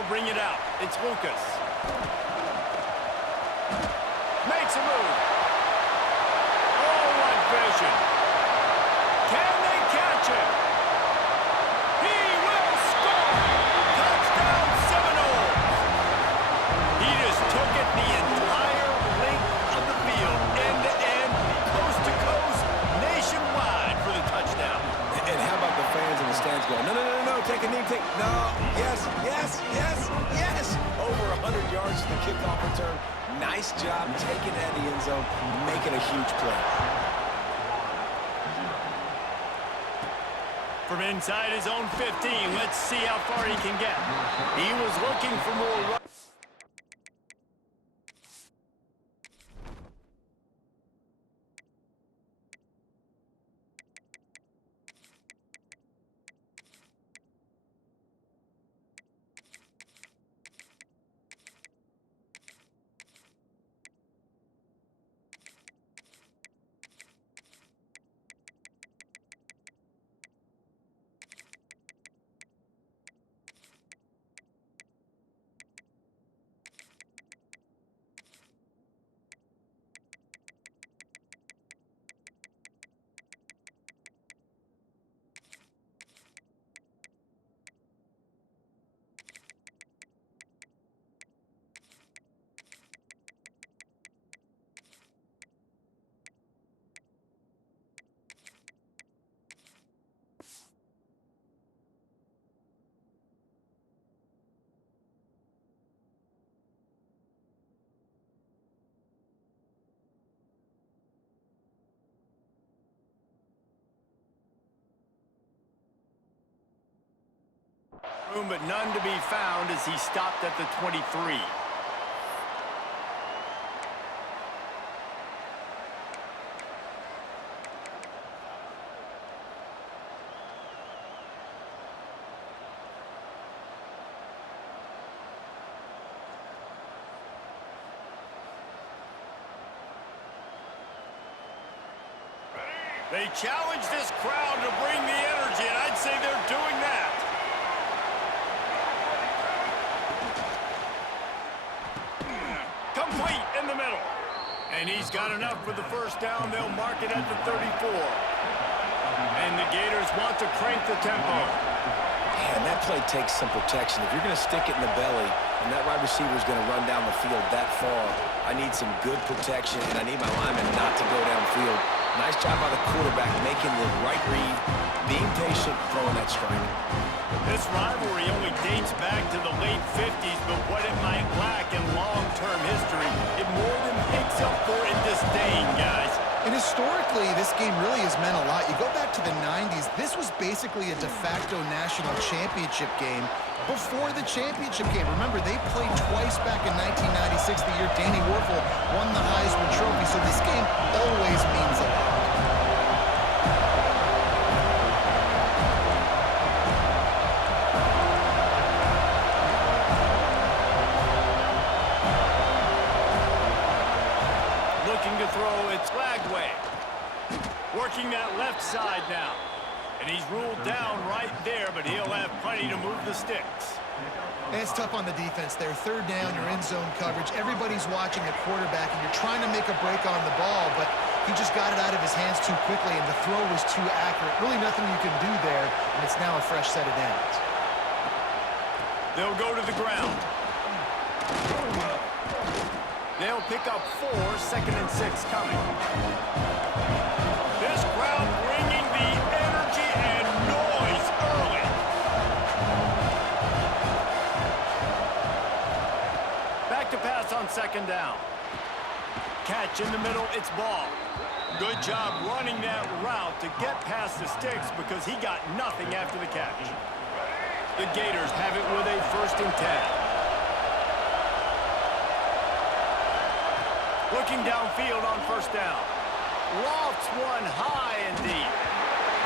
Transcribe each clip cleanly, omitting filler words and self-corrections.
He'll bring it out. It's Lucas. Makes a move. Oh, what vision. Can they catch him? He will score! Touchdown Seminoles! He just took it the entire length of the field, end-to-end, coast-to-coast, nationwide for the touchdown. And how about the fans in the stands going, no, no, no, no, take a knee, no, yes, yes, yes, yes. Over 100 yards to the kickoff return. Nice job taking that in the end zone, making a huge play. From inside his own 15, let's see how far he can get. He was looking for more. Room, but none to be found as he stopped at the 23. They challenge this crowd to bring the energy, and I'd say they're doing that. Complete in the middle. And he's got enough for the first down. They'll mark it at the 34. And the Gators want to crank the tempo. Man, that play takes some protection. If you're going to stick it in the belly and that wide receiver is going to run down the field that far, I need some good protection, and I need my lineman not to go downfield. Nice job by the quarterback making the right read, being patient, throwing that strike. This rivalry only dates back to the late 50s, but what it might lack in long-term history, it more than makes up for in disdain, guys. And historically, this game really has meant a lot. You go back to the 90s, this was basically a de facto national championship game before the championship game. Remember, they played twice back in 1996, the year Danny Werfel won the Heisman Trophy, so this game always means a lot. To throw, it's Flagway. Working that left side now. And he's ruled down right there, but he'll have plenty to move the sticks. And it's tough on the defense there. Third down, you're in zone coverage. Everybody's watching a quarterback, and you're trying to make a break on the ball, but he just got it out of his hands too quickly, and the throw was too accurate. Really nothing you can do there, and it's now a fresh set of downs. They'll go to the ground. They'll pick up 4, 2nd and 6 coming. This crowd bringing the energy and noise early. Back to pass on 2nd down. Catch in the middle, it's ball. Good job running that route to get past the sticks because he got nothing after the catch. The Gators have it with a 1st and 10. Looking downfield on 1st down. Lofts one high and deep.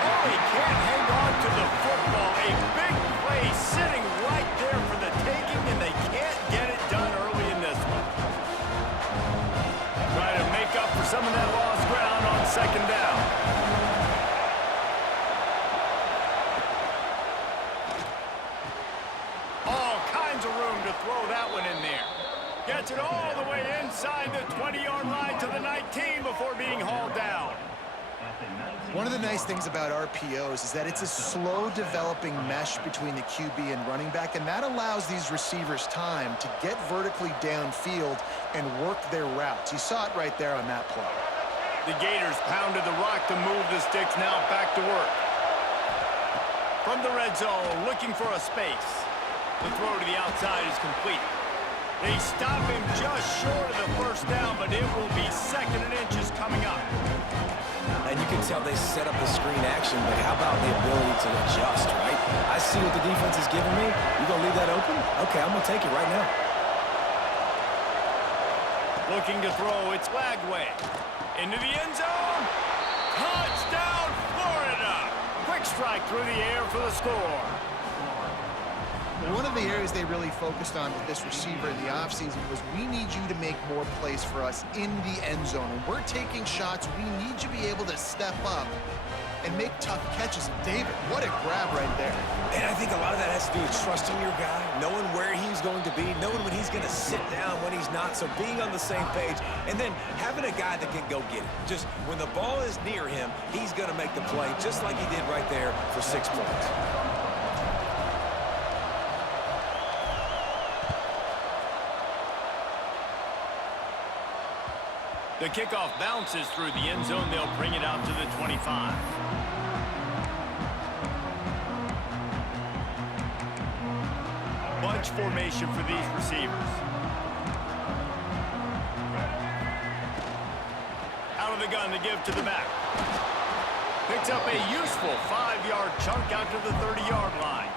Oh, he can't hang on to the football. A big play sitting right there for the taking, and they can't get it done early in this one. Try to make up for some of that lost ground on 2nd down. All kinds of room inside the 20-yard line to the 19 before being hauled down. One of the nice things about RPOs is that it's a slow developing mesh between the QB and running back, and that allows these receivers time to get vertically downfield and work their routes. You saw it right there on that play. The Gators pounded the rock to move the sticks, now back to work. From the red zone, looking for a space. The throw to the outside is complete. They stop him just short of the first down, but it will be 2nd and inches coming up. And you can tell they set up the screen action, but how about the ability to adjust, right? I see what the defense is giving me. You gonna leave that open? Okay, I'm gonna take it right now. Looking to throw, it's Lagway. Into the end zone. Touchdown, Florida! Quick strike through the air for the score. One of the areas they really focused on with this receiver in the offseason was we need you to make more plays for us in the end zone. When we're taking shots, we need you to be able to step up and make tough catches. And David, what a grab right there. And I think a lot of that has to do with trusting your guy, knowing where he's going to be, knowing when he's going to sit down, when he's not, so being on the same page, and then having a guy that can go get it. Just when the ball is near him, he's going to make the play, just like he did right there for 6 points. The kickoff bounces through the end zone. They'll bring it out to the 25. Bunch formation for these receivers. Out of the gun to give to the back. Picks up a useful 5-yard chunk out to the 30-yard line.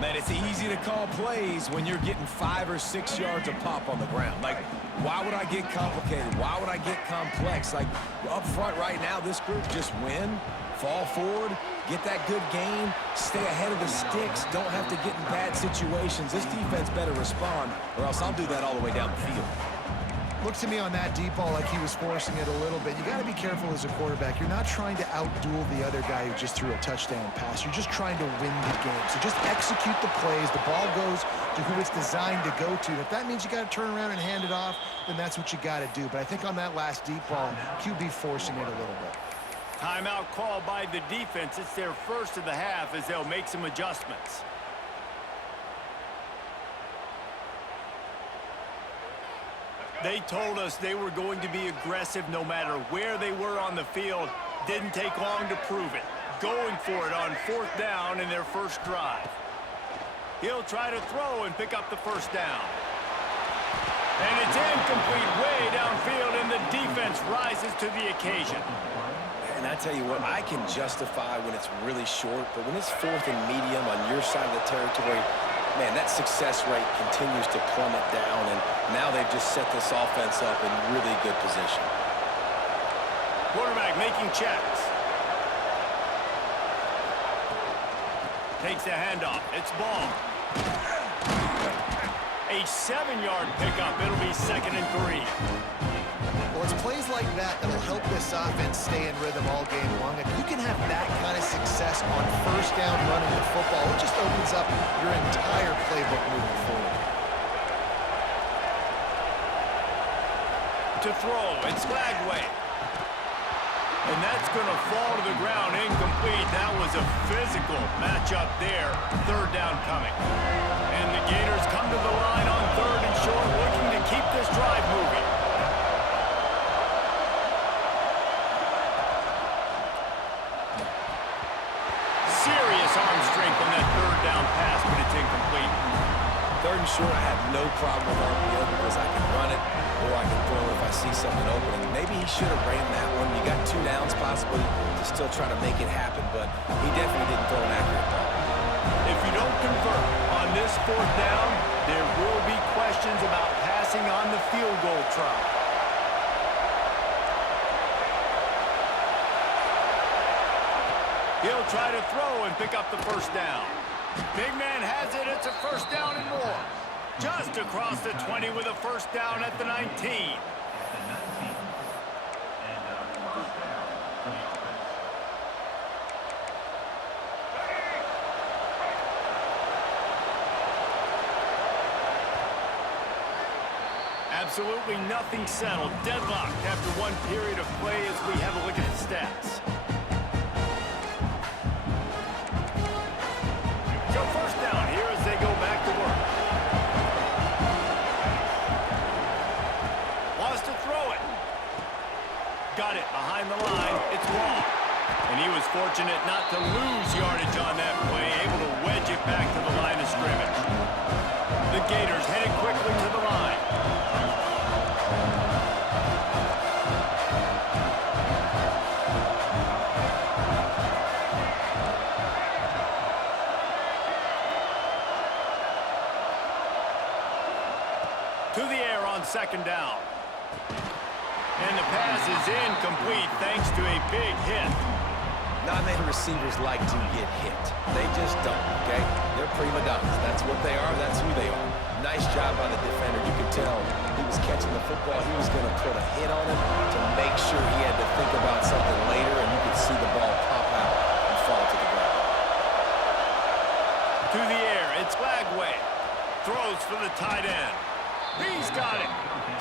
Man, it's easy to call plays when you're getting 5 or 6 yards of pop on the ground. Like, why would I get complicated? Why would I get complex? Like, up front right now, this group just win, fall forward, get that good gain, stay ahead of the sticks, don't have to get in bad situations. This defense better respond, or else I'll do that all the way down the field. Looked to me on that deep ball like he was forcing it a little bit. You got to be careful as a quarterback. You're not trying to outduel the other guy who just threw a touchdown pass. You're just trying to win the game. So just execute the plays. The ball goes to who it's designed to go to. If that means you got to turn around and hand it off, then that's what you got to do. But I think on that last deep ball, QB forcing it a little bit. Timeout called by the defense. It's their first of the half as they'll make some adjustments. They told us they were going to be aggressive no matter where they were on the field. Didn't take long to prove it. Going for it on 4th down in their first drive. He'll try to throw and pick up the first down. And it's incomplete way downfield, and the defense rises to the occasion. And I tell you what, I can justify when it's really short, but when it's 4th and medium on your side of the territory, man, that success rate continues to plummet down, and now they've just set this offense up in really good position. Quarterback making checks. Takes the handoff. It's ball. A 7-yard pickup. It'll be 2nd and 3. Well, it's plays like that that'll help this offense stay in rhythm all game long. If you can have that kind of success on 1st down running the football, it just opens up your entire playbook moving forward. To throw, it's Lagway. And that's going to fall to the ground incomplete. That was a physical matchup there. 3rd down coming. And the Gators come to the line on 3rd and short, looking to keep this drive moving. Serious arm strength on that 3rd down pass, but it's incomplete. 3rd and short, I have no problem with RPO because I can run it or I can throw it if I see something open. And maybe he should have ran that one. You got 2 downs possibly to still try to make it happen, but he definitely didn't throw an accurate ball. If you don't convert on this 4th down, there will be questions about passing on the field goal try. He'll try to throw and pick up the 1st down. Big man has it. It's a 1st down and more. Just across the 20 with a 1st down at the 19. Absolutely nothing settled. Deadlocked after one period of play as we have a look at the stats. So first down here as they go back to work. Wants to throw it. Got it behind the line. It's long. And he was fortunate not to lose yardage on that play, able to wedge it back to the line of scrimmage. The Gators headed quickly to the line. To the air on second down. And the pass is incomplete thanks to a big hit. Not many receivers like to get hit. They just don't, okay? They're prima donnas. That's what they are. That's who they are. Nice job by the defender. You could tell he was catching the football. He was going to put a hit on him to make sure he had to think about something later, and you could see the ball pop out and fall to the ground. To the air, it's Lagway. Throws for the tight end. He's got it.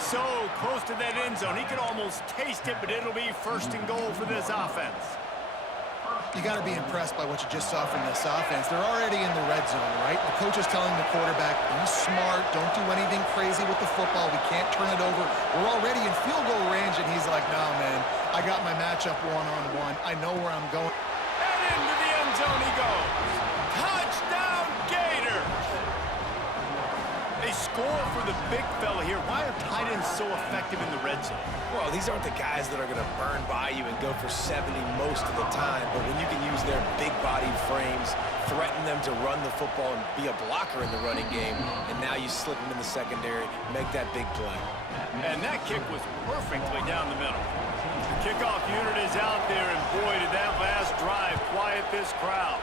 So close to that end zone. He could almost taste it, but it'll be first and goal for this offense. You got to be impressed by what you just saw from this offense. They're already in the red zone, right? The coach is telling the quarterback, be smart, don't do anything crazy with the football. We can't turn it over. We're already in field goal range, and he's like, nah, man, I got my matchup one-on-one. I know where I'm going. And into the end zone he goes. Touchdown, Gators! They score for the big fella here. Why are tight ends so effective in the red zone? Well, these aren't the guys that are going to burn by you and go for 70 most of the time, but when you can use their big-bodied frames, threaten them to run the football and be a blocker in the running game, and now you slip them in the secondary, make that big play. And that kick was perfectly down the middle. The kickoff unit is out there, and boy, did that last drive quiet this crowd.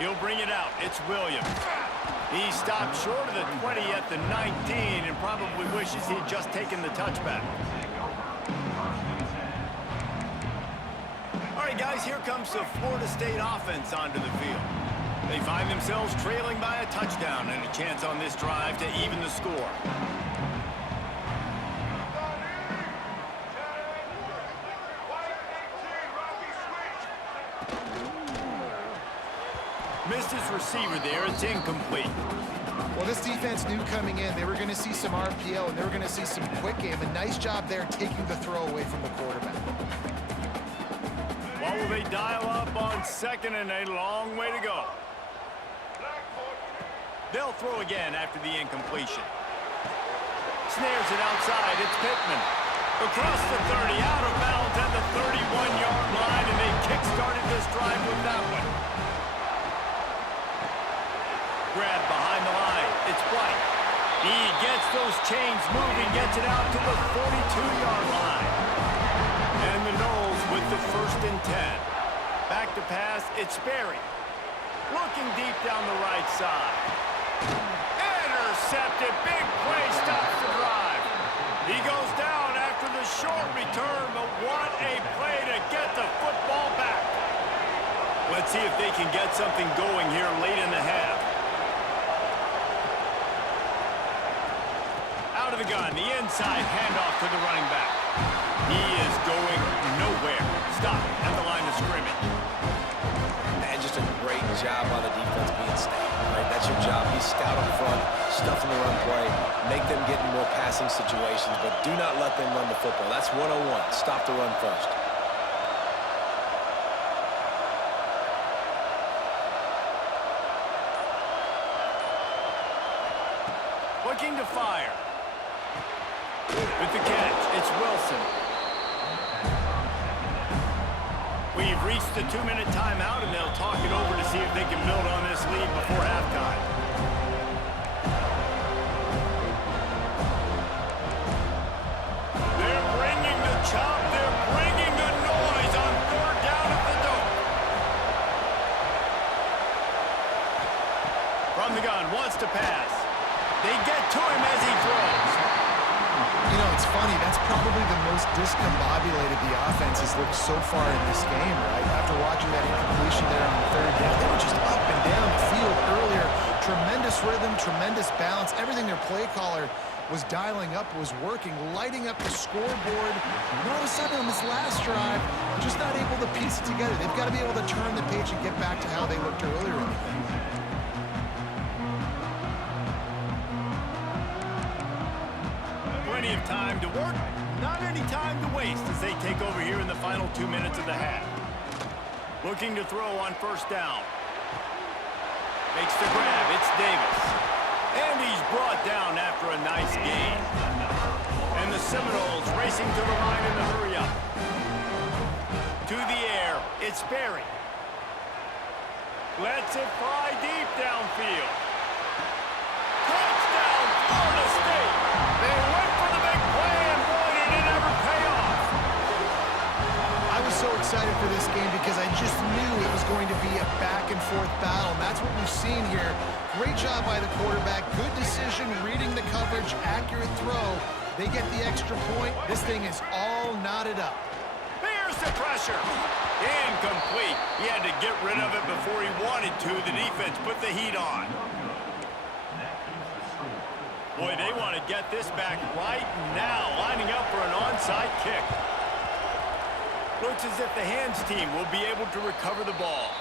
He'll bring it out. It's Williams. He stopped short of the 20 at the 19 and probably wishes he'd just taken the touchback. All right, guys, here comes the Florida State offense onto the field. They find themselves trailing by a touchdown and a chance on this drive to even the score. Missed his receiver there. It's incomplete. Well, this defense knew coming in they were going to see some RPO and they were going to see some quick game. A nice job there taking the throw away from the quarterback. What will they dial up on second and a long way to go? They'll throw again after the incompletion. Snares it outside. It's Pittman. Across the 30, out of bounds at the 31-yard line, and they kick-started this drive with that one. Grab behind the line. It's White. He gets those chains moving, gets it out to the 42-yard line. And the Knowles with the 1st and 10. Back to pass, it's Sperry. Looking deep down the right side. Intercepted, big play, stops the drive. He goes down after the short return, but what a play to get the football back. Let's see if they can get something going here late in the half. Out of the gun, the inside handoff to the running back. He is going nowhere. Stop at the line of scrimmage. And just a great job on the defense being stout. Right? That's your job. Be stout up front, stuff in the run play, make them get in more passing situations, but do not let them run the football. That's 101. Stop the run first. Looking to fire. With the catch, it's Wilson. We've reached the 2-minute timeout, and they'll talk it over to see if they can build on this lead before halftime. They're bringing the chop. They're bringing the noise on 3rd down at the Dome. From the gun, wants to pass. They get to him as he throws. You know, it's funny. That's probably the most discombobulated the offense has looked so far in this game, right? After watching that incompletion there on 3rd down, they were just up and down the field earlier. Tremendous rhythm, tremendous balance. Everything their play caller was dialing up, was working, lighting up the scoreboard. And all of a sudden on this last drive, they're just not able to piece it together. They've got to be able to turn the page and get back to how they looked earlier in the game. Plenty of time to work, not any time to waste as they take over here in the final 2 minutes of the half. Looking to throw on first down. Makes the grab, it's Davis. And he's brought down after a nice gain. And the Seminoles racing to the line in the hurry-up. To the air, it's Berry. Lets it fly deep downfield. Touchdown, Florida State! They went for the big play, and boy, did it ever pay off. I was so excited for this game because I just knew it was going to be a back-and-forth battle, and that's what we've seen here. Great job by the quarterback, good decision, reading the coverage, accurate throw. They get the extra point. This thing is all knotted up. There's the pressure. Incomplete. He had to get rid of it before he wanted to. The defense put the heat on. Boy, they want to get this back right now, lining up for an onside kick. Looks as if the hands team will be able to recover the ball.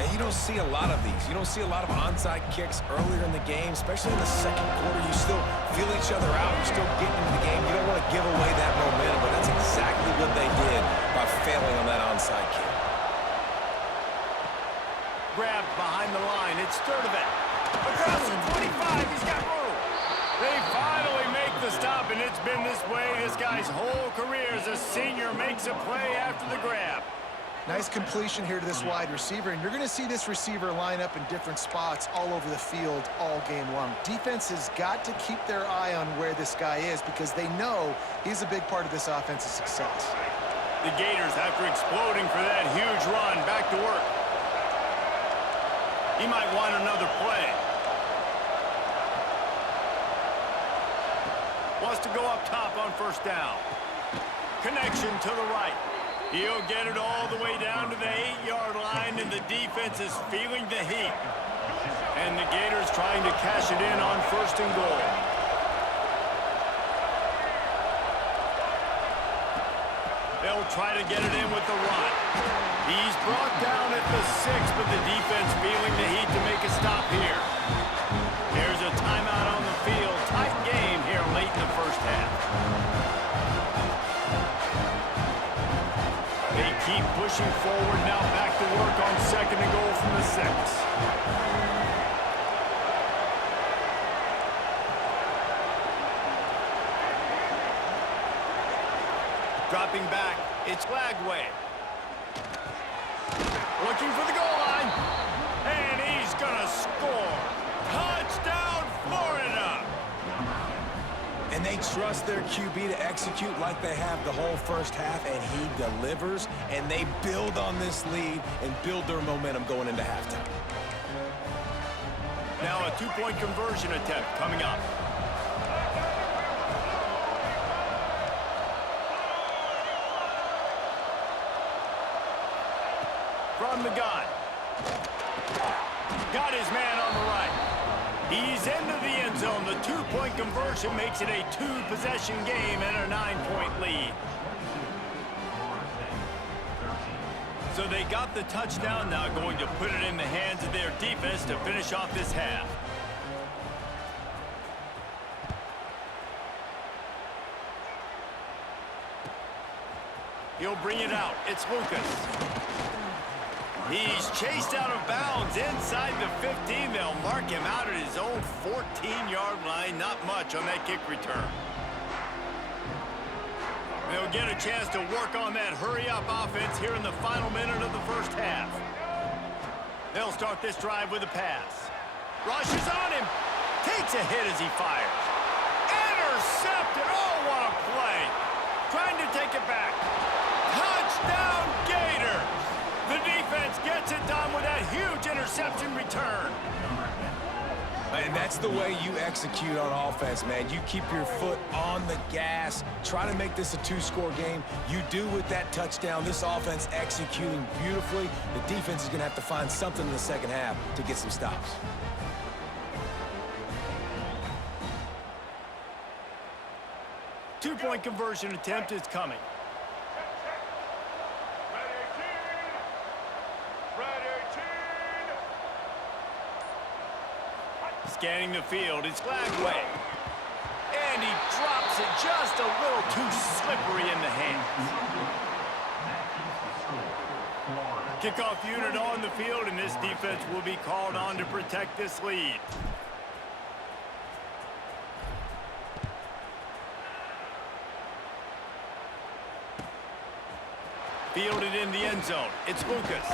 And you don't see a lot of these. You don't see a lot of onside kicks earlier in the game, especially in the second quarter. You still feel each other out. You're still getting into the game. You don't want to give away that momentum, but that's exactly what they did by failing on that onside kick. Grabbed behind the line. It's Sturdivant. Across the 25. He's got room. They finally make the stop, and it's been this way this guy's whole career as a senior makes a play after the grab. Nice completion here to this wide receiver, and you're going to see this receiver line up in different spots all over the field all game long. Defense has got to keep their eye on where this guy is because they know he's a big part of this offense's success. The Gators, after exploding for that huge run, back to work. He might want another play. Wants to go up top on first down. Connection to the right. He'll get it all the way down to the 8-yard line, and the defense is feeling the heat. And the Gators trying to cash it in on first and goal. They'll try to get it in with the run. He's brought down at the 6, but the defense feeling the heat to make a stop here. There's a timeout on the field. Tight game here late in the first half. They keep pushing forward now, back to work on second and goal from the 6. Dropping back, it's Lagway. Looking for the goal line, and he's gonna score. Touchdown, Florida! And they trust their QB to execute like they have the whole first half, and he delivers, and they build on this lead and build their momentum going into halftime. Now a two-point conversion attempt coming up. From the gun. Got his man on the right. He's into the end zone. The two-point conversion makes it a two-possession game and a 9-point lead. So they got the touchdown, now going to put it in the hands of their defense to finish off this half. He'll bring it out. It's Lucas. He's chased out of bounds inside the 15. They'll mark him out at his own 14-yard line. Not much on that kick return. They'll get a chance to work on that hurry-up offense here in the final minute of the first half. They'll start this drive with a pass. Rushes on him. Takes a hit as he fires. Intercepted. Oh, what a play. Trying to take it back. Touchdown, Gators. The defense gets it done with that huge interception return. And that's the way you execute on offense, man. You keep your foot on the gas. Try to make this a two-score game. You do with that touchdown. This offense executing beautifully. The defense is going to have to find something in the second half to get some stops. Two-point conversion attempt is coming. Scanning the field, it's Lagway. And he drops it just a little too slippery in the hands. Kickoff unit on the field, and this defense will be called on to protect this lead. Fielded in the end zone. It's Lucas.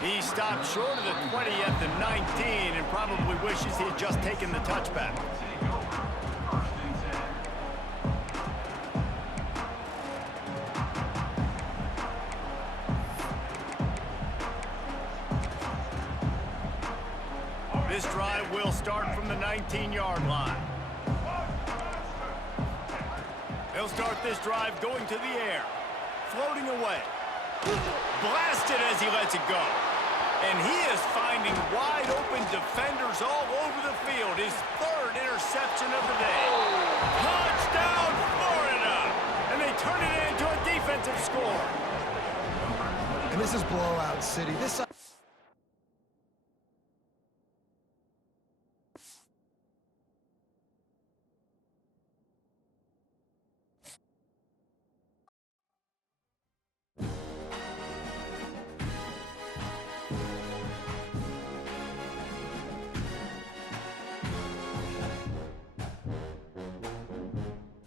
He stopped short of the 20 at the 19 and probably wishes he had just taken the touchback. This drive will start from the 19-yard line. They'll start this drive going to the air. Floating away. Blasted as he lets it go. And he is finding wide-open defenders all over the field. His third interception of the day. Touchdown, Florida! And they turn it into a defensive score. And this is blowout city. This